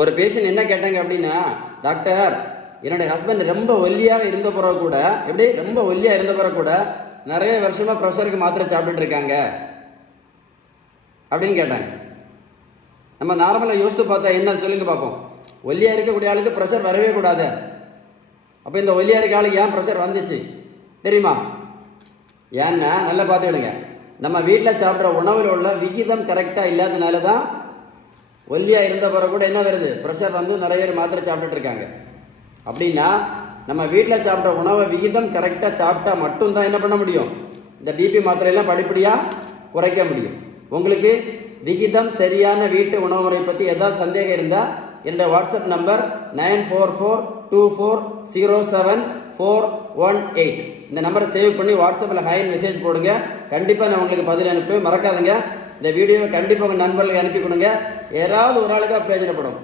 ஒரு பேஷண்ட் என்ன கேட்டாங்க அப்படின்னா, டாக்டர் என்னுடைய ஹஸ்பண்ட் ரொம்ப ஒல்லியாக இருந்த பிறகு கூட, எப்படி ரொம்ப ஒல்லியாக இருந்த பிறகு கூட நிறைய வருஷமாக ப்ரெஷருக்கு மாத்திரை சாப்பிட்டுட்டு இருக்காங்க அப்படின்னு கேட்டாங்க. நம்ம நார்மலாக யோசித்து பார்த்தா என்ன சொல்லுங்க பார்ப்போம். ஒல்லியாக இருக்கக்கூடிய ஆளுக்கு ப்ரெஷர் வரவே கூடாது. அப்போ இந்த ஒல்லியாக இருக்க ஆளுக்கு ஏன் ப்ரெஷர் வந்துச்சு தெரியுமா? ஏன்னா நல்லா பார்த்துக்கிடுங்க, நம்ம வீட்டில் சாப்பிட்ற உணவில் உள்ள விகிதம் கரெக்டாக இல்லாதனால தான் ஒல்லியாக இருந்த பிறகு கூட என்ன வருது, ப்ரெஷர் வந்து நிறைய பேர் மாத்திரை சாப்பிட்டுட்டு இருக்காங்க. அப்படின்னா நம்ம வீட்டில் சாப்பிட்ற உணவை விகிதம் கரெக்டாக சாப்பிட்டா மட்டும்தான் என்ன பண்ண முடியும், இந்த பிபி மாத்திரையெல்லாம் படிப்படியாக குறைக்க முடியும். உங்களுக்கு விகிதம் சரியான வீட்டு உணவு முறை பற்றி ஏதாவது சந்தேகம் இருந்தால் என்னோட வாட்ஸ்அப் நம்பர் 9442407418 இந்த நம்பரை சேவ் பண்ணி வாட்ஸ்அப்பில் ஹாய்னு மெசேஜ் போடுங்க. கண்டிப்பாக நான் உங்களுக்கு பதில் அனுப்புவேன். மறக்காதுங்க, இந்த வீடியோவை கண்டிப்பாக உங்கள் நண்பர்களுக்கு அனுப்பி கொடுங்க. யாராவது ஒரு ஆளுக்காக பிரயோஜனப்படும்.